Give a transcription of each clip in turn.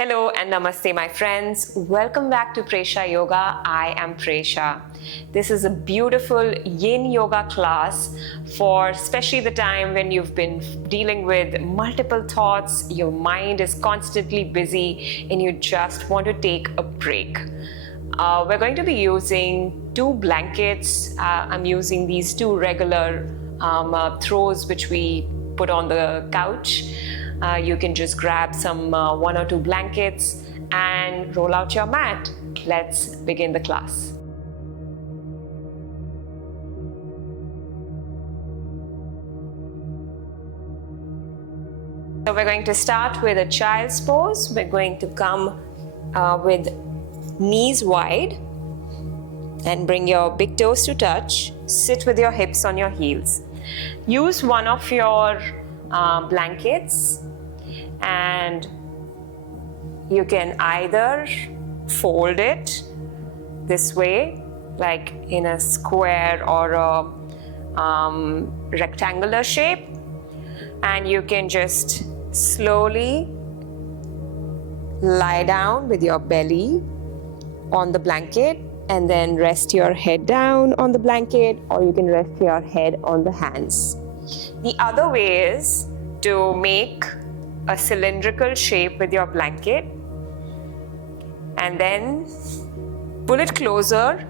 Hello and namaste, my friends. Welcome back to Presha Yoga. I am Presha. This is a beautiful Yin Yoga class for especially the time when you've been dealing with multiple thoughts, your mind is constantly busy, and you just want to take a break. We're going to be using two blankets. I'm using these two regular throws which we put on the couch. You can just grab some one or two blankets and roll out your mat. Let's begin the class. So we're going to start with a child's pose. We're going to come with knees wide and bring your big toes to touch. Sit with your hips on your heels. Use one of your blankets, and you can either fold it this way, like in a square or a rectangular shape, and you can just slowly lie down with your belly on the blanket and then rest your head down on the blanket, or you can rest your head on the hands. The other way is to make a cylindrical shape with your blanket and then pull it closer,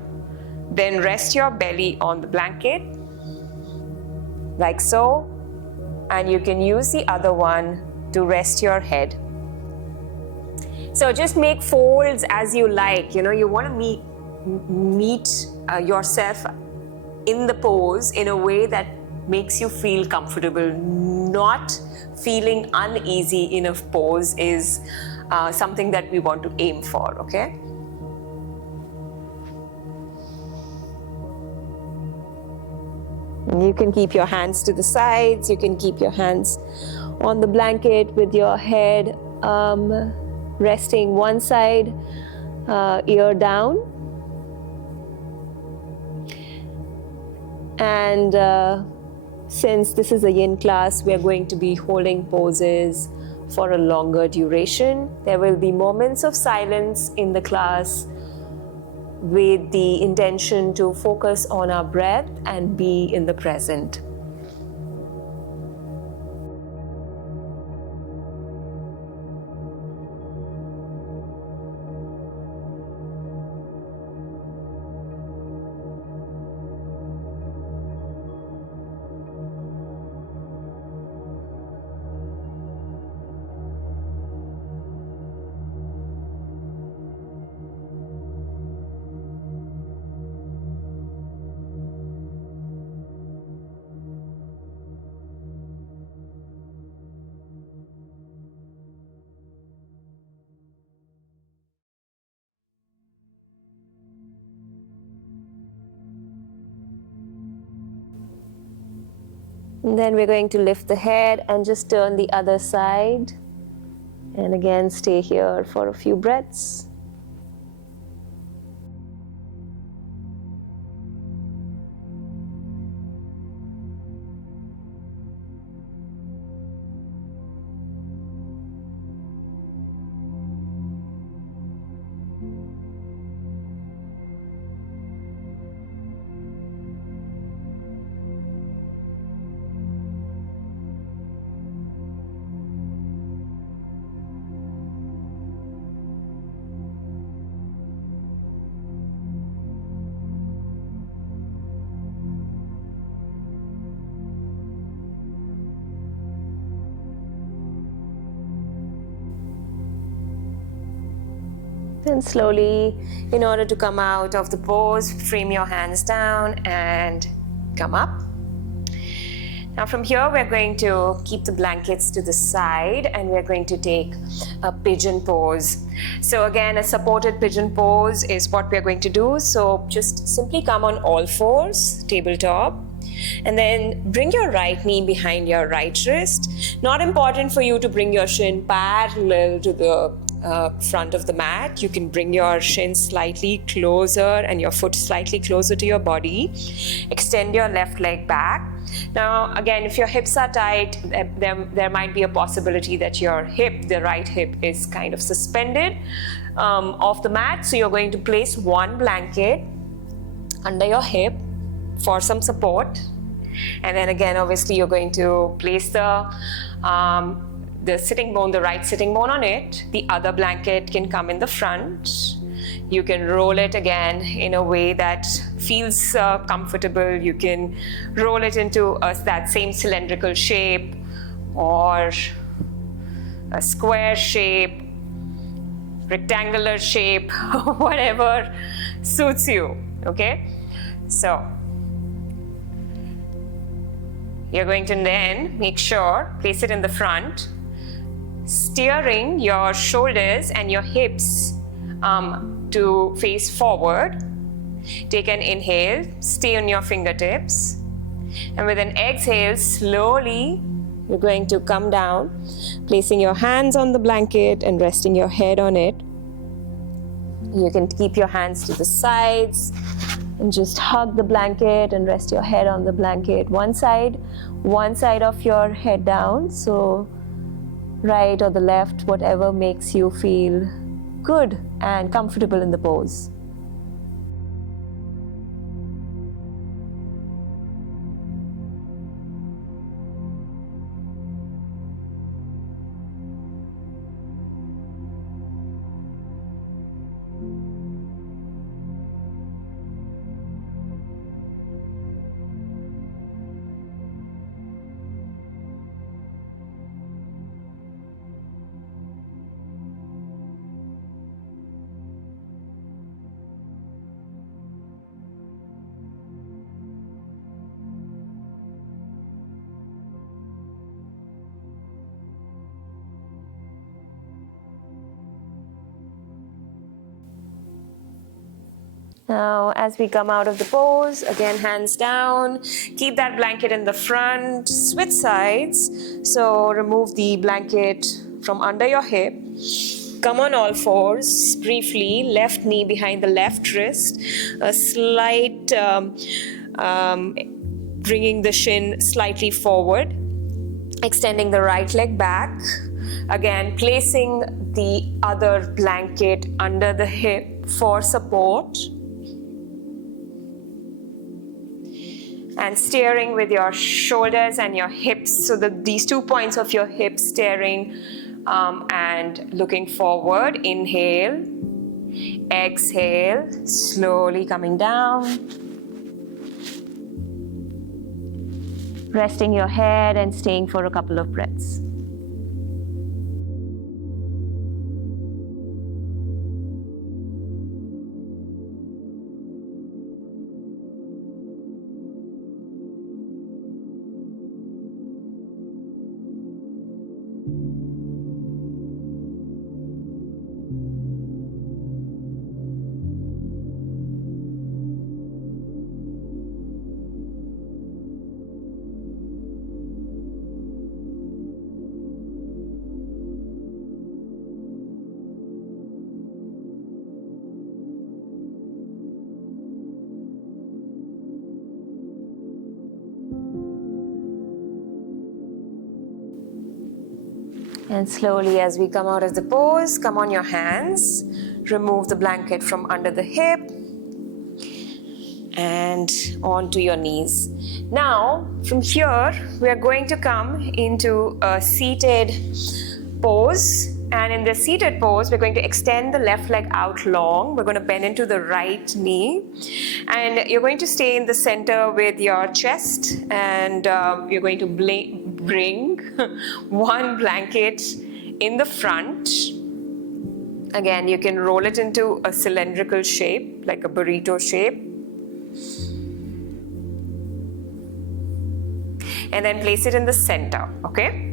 then rest your belly on the blanket like so, and you can use the other one to rest your head. So just make folds as you like. You want to meet yourself in the pose in a way that makes you feel comfortable. Not feeling uneasy in a pose is something that we want to aim for, okay? You can keep your hands to the sides, you can keep your hands on the blanket with your head resting one side, ear down. And since this is a Yin class, we are going to be holding poses for a longer duration. There will be moments of silence in the class with the intention to focus on our breath and be in the present. And then we're going to lift the head and just turn the other side. And again, stay here for a few breaths. Then slowly, in order to come out of the pose, frame your hands down and come up. Now from here, we're going to keep the blankets to the side and we're going to take a pigeon pose. So again, a supported pigeon pose is what we're going to do. So just simply come on all fours, tabletop, and then bring your right knee behind your right wrist. Not important for you to bring your shin parallel to the front of the mat. You can bring your shin slightly closer and your foot slightly closer to your body. Extend your left leg back. Now, again, if your hips are tight, there might be a possibility that your hip, the right hip, is kind of suspended off the mat. So you're going to place one blanket under your hip for some support. And then again, obviously, you're going to place the sitting bone, the right sitting bone on it. The other blanket can come in the front. You can roll it again in a way that feels comfortable. You can roll it into that same cylindrical shape or a square shape, rectangular shape, whatever suits you, okay? So you're going to then make sure, place it in the front, steering your shoulders and your hips to face forward. Take an inhale, stay on your fingertips, and with an exhale, slowly you're going to come down, placing your hands on the blanket and resting your head on it. You can keep your hands to the sides and just hug the blanket and rest your head on the blanket. One side of your head down, so right or the left, whatever makes you feel good and comfortable in the pose. Now, as we come out of the pose, again, hands down, keep that blanket in the front, switch sides. So remove the blanket from under your hip. Come on all fours, briefly, left knee behind the left wrist, a slight bringing the shin slightly forward, extending the right leg back. Again, placing the other blanket under the hip for support. And steering with your shoulders and your hips, so that these 2 points of your hips steering and looking forward. Inhale, exhale, slowly coming down. Resting your head and staying for a couple of breaths. And slowly, as we come out of the pose, come on your hands, remove the blanket from under the hip and onto your knees. Now, from here, we are going to come into a seated pose. And in the seated pose, we're going to extend the left leg out long. We're going to bend into the right knee. And you're going to stay in the center with your chest. And you're going to bring one blanket in the front. Again, you can roll it into a cylindrical shape, like a burrito shape. And then place it in the center, okay?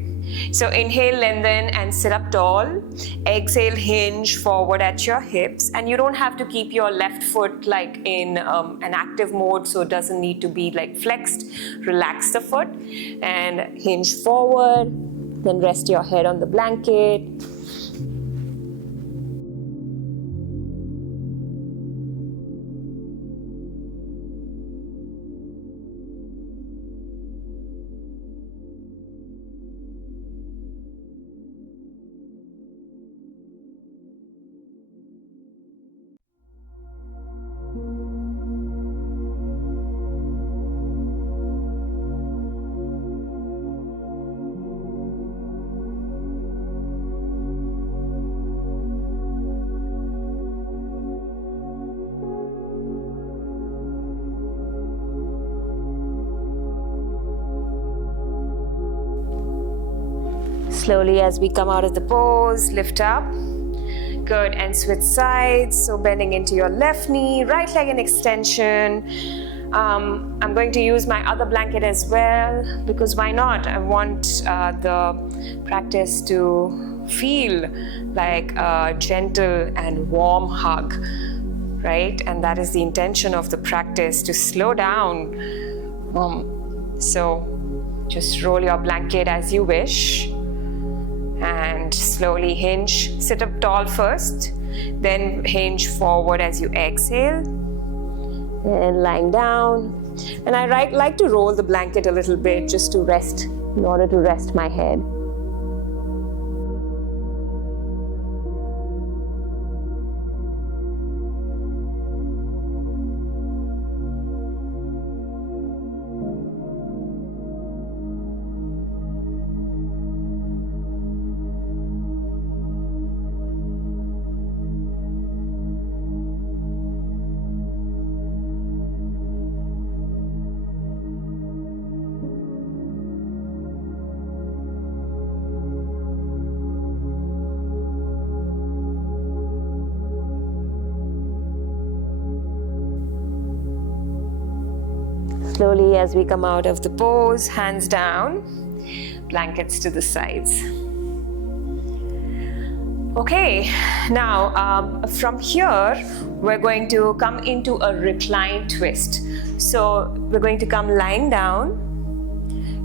So inhale, lengthen and sit up tall. Exhale, hinge forward at your hips. And you don't have to keep your left foot like in an active mode, so it doesn't need to be like flexed. Relax the foot and hinge forward. Then rest your head on the blanket. Slowly as we come out of the pose, lift up. Good, and switch sides. So bending into your left knee, right leg in extension. I'm going to use my other blanket as well, because why not? I want the practice to feel like a gentle and warm hug, right? And that is the intention of the practice, to slow down. So just roll your blanket as you wish and slowly hinge. Sit up tall first, then hinge forward as you exhale. And lying down. And I like to roll the blanket a little bit just to rest, in order to rest my head. Slowly as we come out of the pose, hands down, blankets to the sides. Okay, now from here, we're going to come into a recline twist. So we're going to come lying down.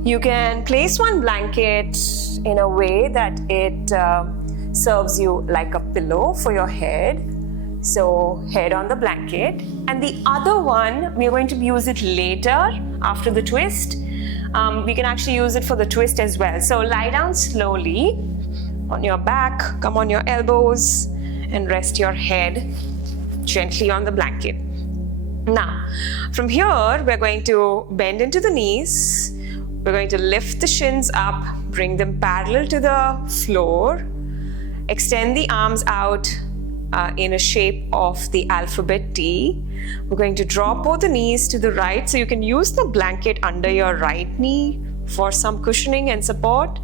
You can place one blanket in a way that it serves you like a pillow for your head. So head on the blanket, and the other one, we're going to use it later after the twist. We can actually use it for the twist as well. So lie down slowly on your back, come on your elbows, and rest your head gently on the blanket. Now, from here, we're going to bend into the knees. We're going to lift the shins up, bring them parallel to the floor, extend the arms out in a shape of the alphabet T. We're going to drop both the knees to the right, so you can use the blanket under your right knee for some cushioning and support,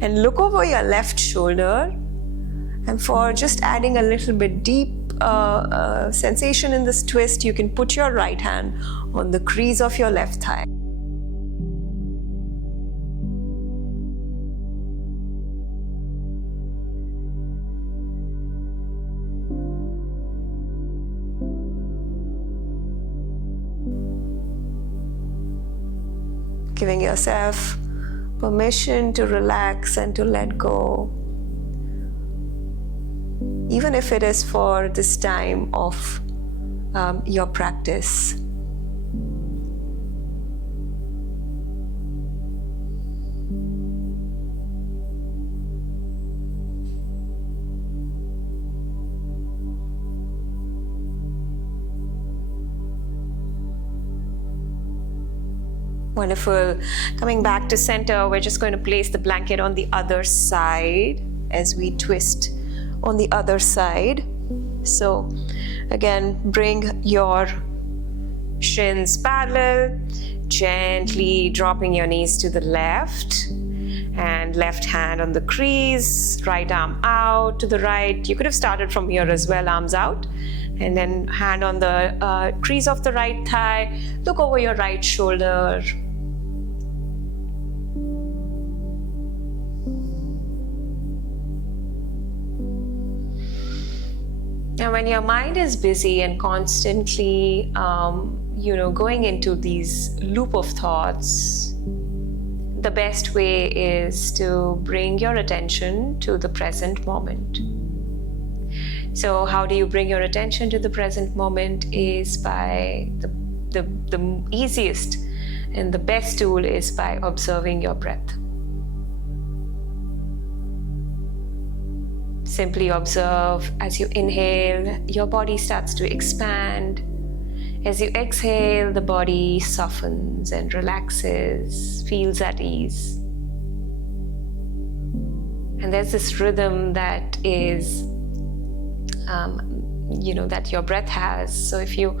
and look over your left shoulder. And for just adding a little bit deep sensation in this twist, you can put your right hand on the crease of your left thigh. Giving yourself permission to relax and to let go, even if it is for this time of your practice. Wonderful. Coming back to center, we're just going to place the blanket on the other side as we twist on the other side. So again, bring your shins parallel, gently dropping your knees to the left, and left hand on the crease, right arm out to the right. You could have started from here as well, arms out, and then hand on the crease of the right thigh. Look over your right shoulder. Now, when your mind is busy and constantly, going into these loop of thoughts, the best way is to bring your attention to the present moment. So how do you bring your attention to the present moment? Is by the easiest and the best tool is by observing your breath. Simply observe as you inhale, your body starts to expand. As you exhale, the body softens and relaxes, feels at ease. And there's this rhythm that is, that your breath has. So if you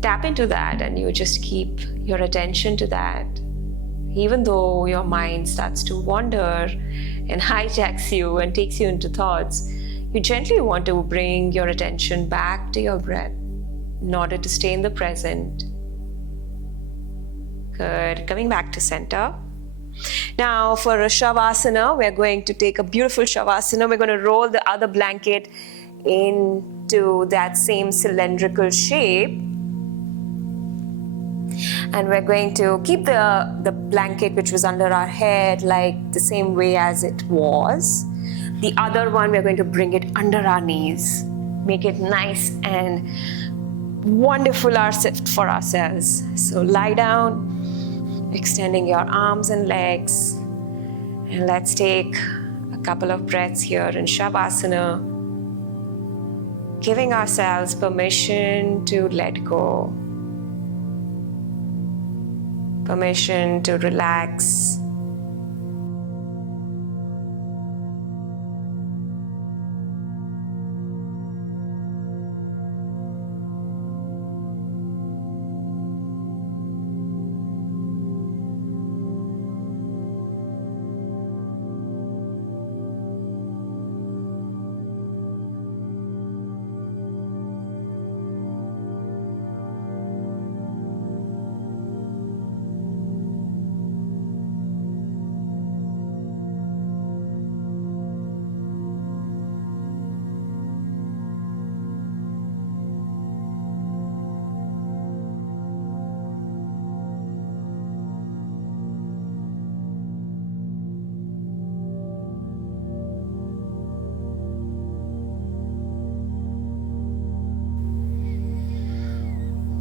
tap into that and you just keep your attention to that, Even though your mind starts to wander and hijacks you and takes you into thoughts, you gently want to bring your attention back to your breath in order to stay in the present. Good. Coming back to center. Now for a Shavasana, we're going to take a beautiful Shavasana. We're going to roll the other blanket into that same cylindrical shape. And we're going to keep the blanket which was under our head like the same way as it was. The other one, we're going to bring it under our knees. Make it nice and wonderful for ourselves. So lie down, extending your arms and legs. And let's take a couple of breaths here in Shavasana, giving ourselves permission to let go. Permission to relax.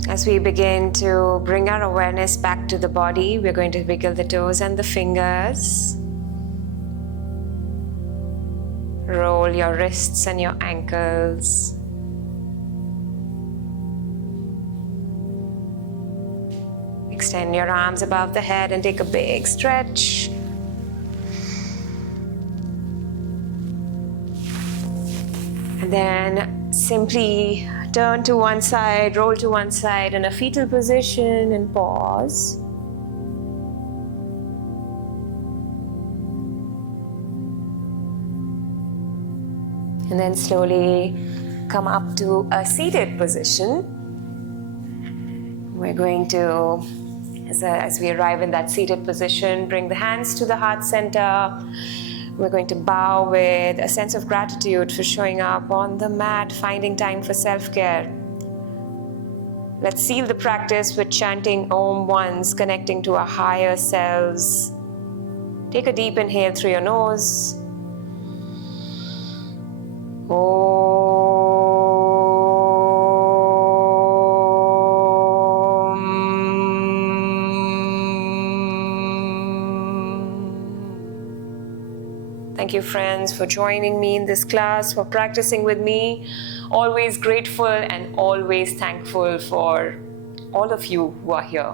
As we begin to bring our awareness back to the body, we're going to wiggle the toes and the fingers. Roll your wrists and your ankles. Extend your arms above the head and take a big stretch. And then simply turn to one side, roll to one side in a fetal position and pause. And then slowly come up to a seated position. We're going to, as we arrive in that seated position, bring the hands to the heart center. We're going to bow with a sense of gratitude for showing up on the mat, finding time for self-care. Let's seal the practice with chanting Om once, connecting to our higher selves. Take a deep inhale through your nose. Thank you, friends, for joining me in this class, for practicing with me. Always grateful and always thankful for all of you who are here.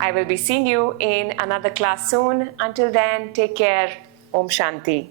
I will be seeing you in another class soon. Until then, take care. Om Shanti.